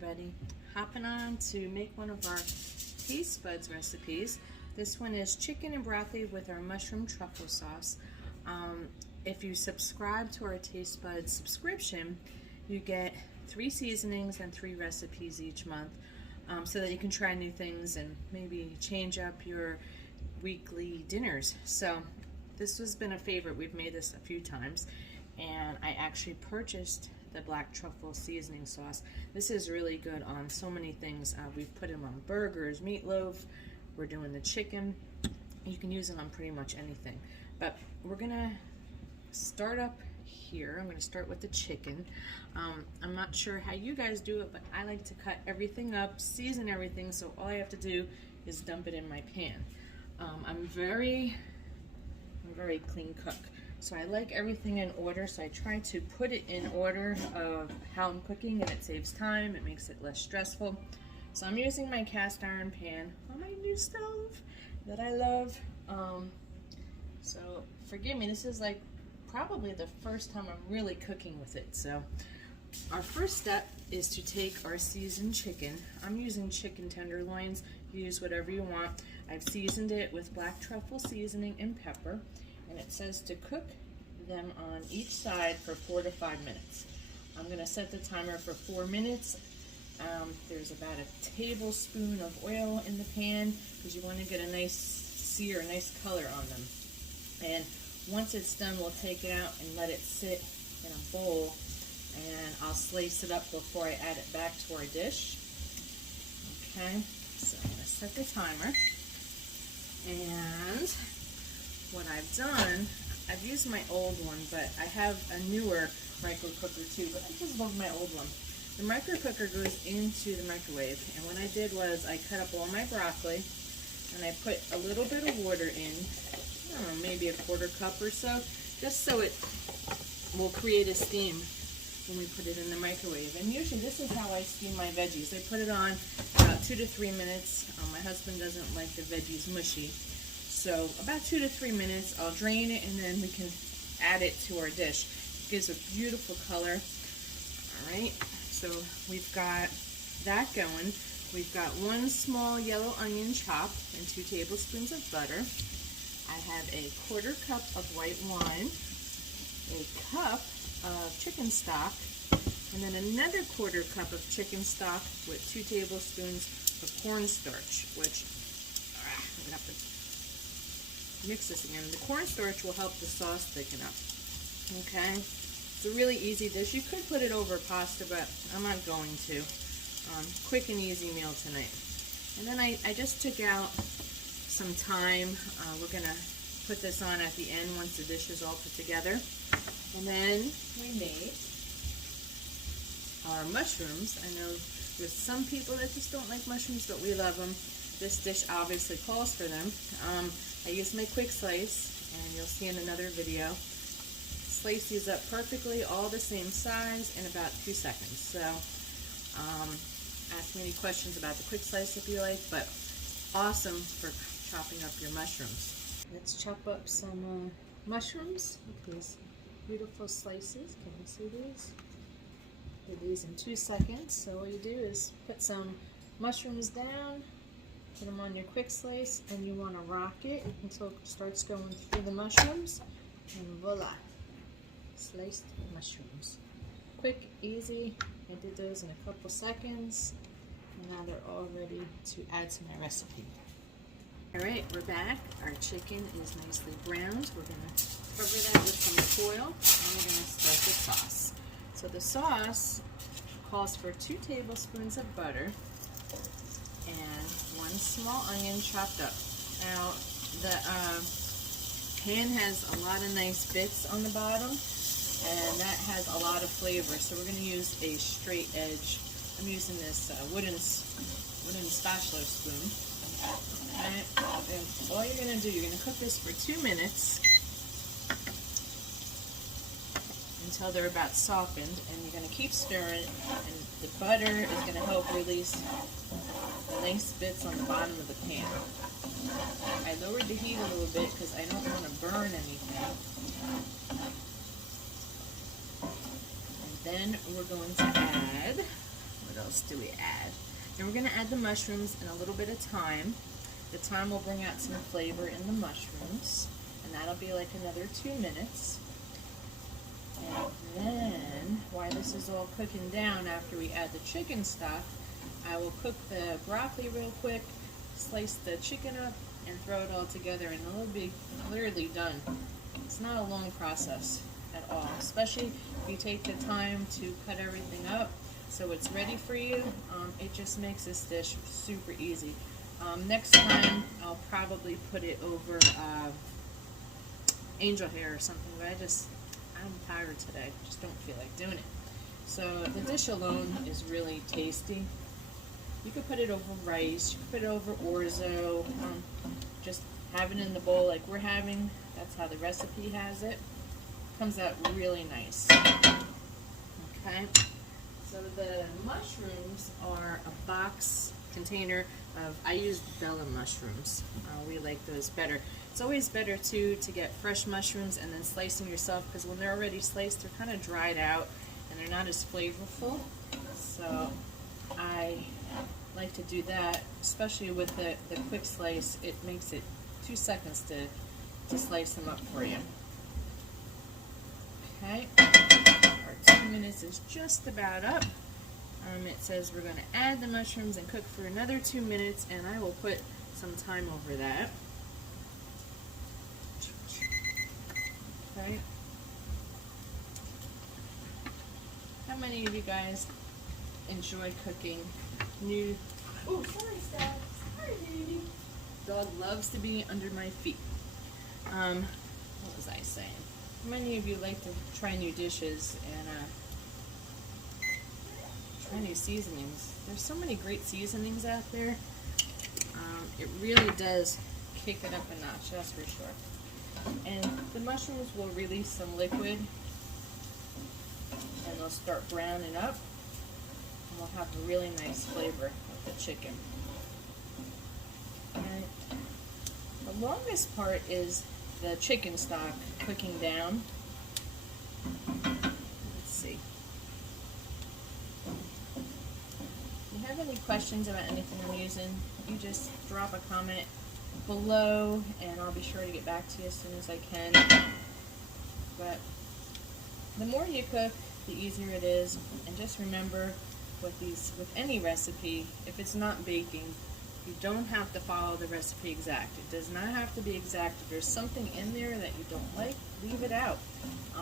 everybody. Hopping on to make one of our Tastebuds recipes. This one is chicken and broccoli with our mushroom truffle sauce. If you subscribe to our Tastebuds subscription, you get 3 seasonings and 3 recipes each month, so that you can try new things and maybe change up your weekly dinners. So this has been a favorite. We've made this a few times, and I actually purchased the black truffle seasoning sauce. This is really good on so many things. We've put it on burgers, meatloaf, we're doing the chicken. You can use it on pretty much anything. But we're gonna start up here. I'm gonna start with the chicken. I'm not sure how you guys do it, but I like to cut everything up, season everything, so all I have to do is dump it in my pan. I'm a very clean cook. So I like everything in order, so I try to put it in order of how I'm cooking, and it saves time, it makes it less stressful. So I'm using my cast iron pan on my new stove that I love. So forgive me, this is like probably the first time I'm really cooking with it. So our first step is to take our seasoned chicken. I'm using chicken tenderloins. You use whatever you want. I've seasoned it with black truffle seasoning and pepper. And it says to cook them on each side for 4 to 5 minutes. I'm going to set the timer for 4 minutes. There's about a tablespoon of oil in the pan because you want to get a nice sear, a nice color on them. And once it's done, we'll take it out and let it sit in a bowl, and I'll slice it up before I add it back to our dish. Okay, so I'm going to set the timer. And what I've done, I've used my old one, but I have a newer micro cooker too, but I just love my old one. The micro cooker goes into the microwave, and what I did was I cut up all my broccoli, and I put a little bit of water in, I don't know, maybe a 1/4 cup or so, just so it will create a steam when we put it in the microwave. And usually this is how I steam my veggies. I put it on about 2 to 3 minutes. My husband doesn't like the veggies mushy. So about 2 to 3 minutes, I'll drain it, and then we can add it to our dish. It gives a beautiful color. All right, so we've got that going. We've got 1 small yellow onion chopped and 2 tablespoons of butter. I have a 1/4 cup of white wine, a cup of chicken stock, and then another 1/4 cup of chicken stock with 2 tablespoons of cornstarch, which I'm gonna have to mix this again. The cornstarch will help the sauce thicken up. Okay, it's a really easy dish. You could put it over pasta, but I'm not going to. Quick and easy meal tonight. And then I just took out some thyme. We're gonna put this on at the end once the dish is all put together. And then we made our mushrooms. I know there's some people that just don't like mushrooms, but we love them. This dish obviously calls for them. I used my quick slice, and you'll see in another video. Slice these up perfectly, all the same size, in about 2 seconds. So ask me any questions about the quick slice if you like, but awesome for chopping up your mushrooms. Let's chop up some mushrooms with these beautiful slices. Can you see these? Do these in 2 seconds. So all you do is put some mushrooms down, put them on your quick slice, and you want to rock it until it starts going through the mushrooms, and voila, sliced mushrooms. Quick, easy. I did those in a couple seconds, and now they're all ready to add to my recipe. All right, we're back. Our chicken is nicely browned. We're going to cover that with some foil, and we're going to start the sauce. So the sauce calls for 2 tablespoons of butter and 1 small onion chopped up. Now, the pan has a lot of nice bits on the bottom, and that has a lot of flavor. So we're going to use a straight edge. I'm using this wooden spatula spoon. And all you're going to do, you're going to cook this for 2 minutes until they're about softened, and you're going to keep stirring, and the butter is going to help release the nice bits on the bottom of the pan. I lowered the heat a little bit because I don't want to burn anything. And then we're going to add What else do we add? Then we're going to add the mushrooms and a little bit of thyme. The thyme will bring out some flavor in the mushrooms, and that'll be like another 2 minutes. And then, while this is all cooking down after we add the chicken stock, I will cook the broccoli real quick, slice the chicken up, and throw it all together, and it'll be clearly done. It's not a long process at all, especially if you take the time to cut everything up so it's ready for you. It just makes this dish super easy. Next time I'll probably put it over angel hair or something, but I'm tired today. Just don't feel like doing it. So the dish alone is really tasty. You could put it over rice, you could put it over orzo, just have it in the bowl like we're having. That's how the recipe has it. Comes out really nice. Okay, so the mushrooms are a box container of, I use Bella mushrooms. We like those better. It's always better too to get fresh mushrooms and then slice them yourself, because when they're already sliced, they're kind of dried out and they're not as flavorful. So I like to do that, especially with the quick slice. It makes it 2 seconds to slice them up for you. Okay, our 2 minutes is just about up. It says we're going to add the mushrooms and cook for another 2 minutes, and I will put some time over that. Okay. How many of you guys enjoy cooking new? Oh, sorry, Steph. Sorry, baby. Dog loves to be under my feet. What was I saying? How many of you like to try new dishes and try new seasonings? There's so many great seasonings out there. It really does kick it up a notch, that's for sure. And the mushrooms will release some liquid, and they'll start browning up, and we'll have a really nice flavor with the chicken. And the longest part is the chicken stock cooking down. Let's see. If you have any questions about anything I'm using, you just drop a comment below and I'll be sure to get back to you as soon as I can. But the more you cook, the easier it is. And just remember, with any recipe, if it's not baking, you don't have to follow the recipe exact. It does not have to be exact. If there's something in there that you don't like, leave it out.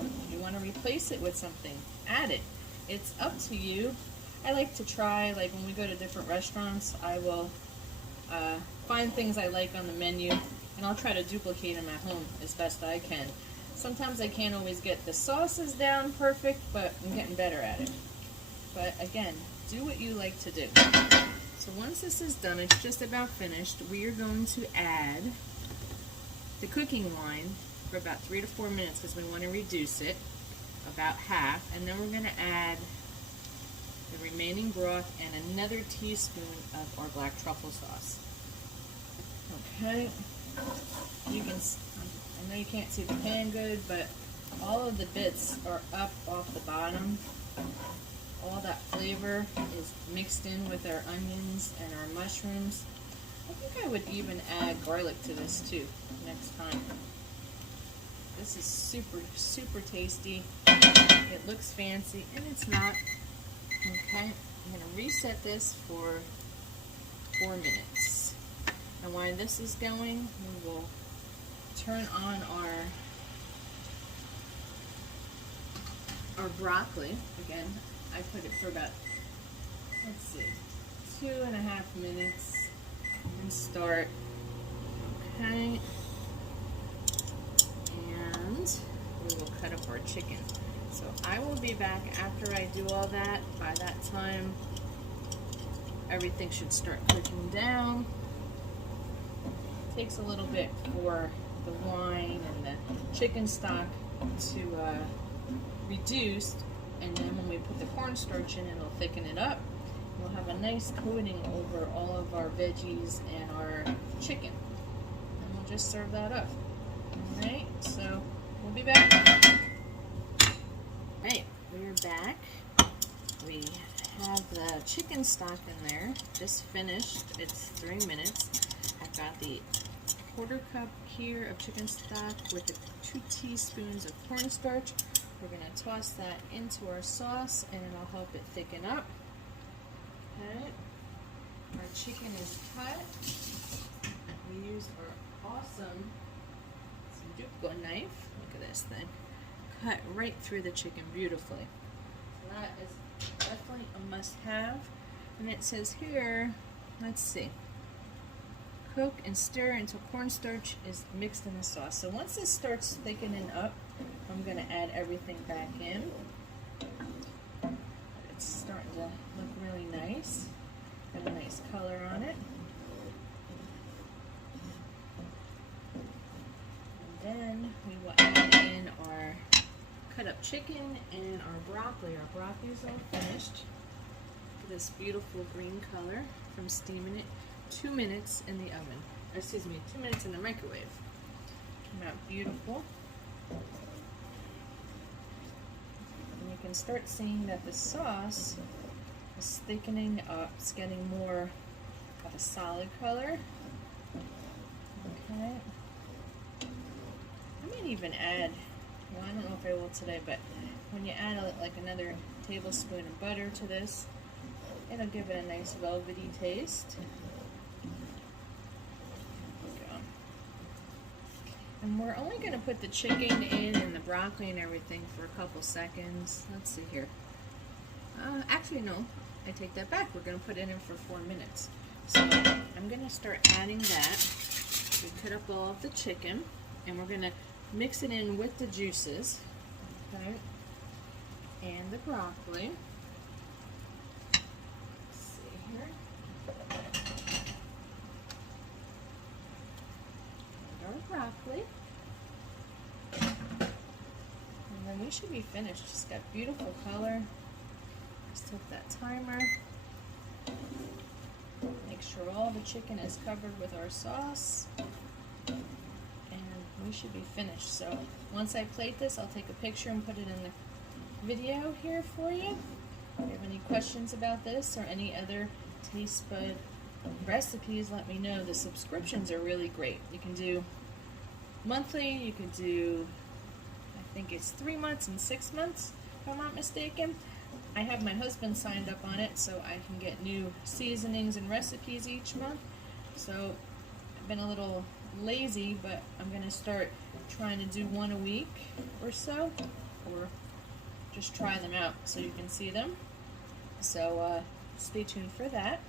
If you want to replace it with something, add it. It's up to you. I like to try, like when we go to different restaurants, I will find things I like on the menu, and I'll try to duplicate them at home as best I can. Sometimes I can't always get the sauces down perfect, but I'm getting better at it. But again, do what you like to do. So once this is done, it's just about finished, we are going to add the cooking wine for about 3 to 4 minutes, because we want to reduce it about half, and then we're going to add the remaining broth and another teaspoon of our black truffle sauce. Okay, you can, I know you can't see the pan good, but all of the bits are up off the bottom. All that flavor is mixed in with our onions and our mushrooms. I think I would even add garlic to this too next time. This is super, super tasty. It looks fancy, and it's not. Okay, I'm going to reset this for 4 minutes. And while this is going, we will turn on our broccoli. Again, I put it for about, let's see, 2.5 minutes and start. Okay, and we will cut up our chicken. So I will be back after I do all that. By that time, everything should start cooking down. It takes a little bit for the wine and the chicken stock to reduce, and then when we put the cornstarch in, it'll thicken it up. We'll have a nice coating over all of our veggies and our chicken, and we'll just serve that up. Alright, so we'll be back. Right, we're back. We have the chicken stock in there, just finished. It's 3 minutes. I've got the 1/4 cup here of chicken stock with the 2 teaspoons of cornstarch. We're going to toss that into our sauce and it'll help it thicken up. Okay. Our chicken is cut. We use our awesome Duco knife. Look at this thing. Cut right through the chicken beautifully. So that is definitely a must-have. And it says here, let's see, cook and stir until cornstarch is mixed in the sauce. So once this starts thickening up, I'm going to add everything back in. It's starting to look really nice. Have a nice color on it. And then we will add in our cut up chicken and our broccoli. Our broccoli is all finished. Look at this beautiful green color from steaming it 2 minutes in the oven. Excuse me, 2 minutes in the microwave. Came out beautiful. And you can start seeing that the sauce is thickening up. It's getting more of a solid color. Okay. I might even add, well, I don't know if I will today, but when you add like another tablespoon of butter to this, it'll give it a nice velvety taste. And we're only going to put the chicken in and the broccoli and everything for a couple seconds. Let's see here. Actually, no. I take that back. We're going to put it in for 4 minutes. So I'm going to start adding that. We cut up all of the chicken, and we're going to mix it in with the juices. Okay. And the broccoli. Let's see here. Broccoli, and then we should be finished. It's got beautiful color. Just hit that timer. Make sure all the chicken is covered with our sauce, and we should be finished. So once I plate this, I'll take a picture and put it in the video here for you. If you have any questions about this or any other taste bud recipes, let me know. The subscriptions are really great. You can do monthly, you could do, I think it's 3 months and 6 months, if I'm not mistaken. I have my husband signed up on it so I can get new seasonings and recipes each month. So I've been a little lazy, but I'm going to start trying to do one a week or so, or just try them out so you can see them. So stay tuned for that.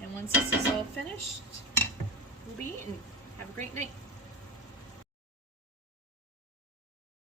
And once this is all finished, we'll be eating. Have a great night.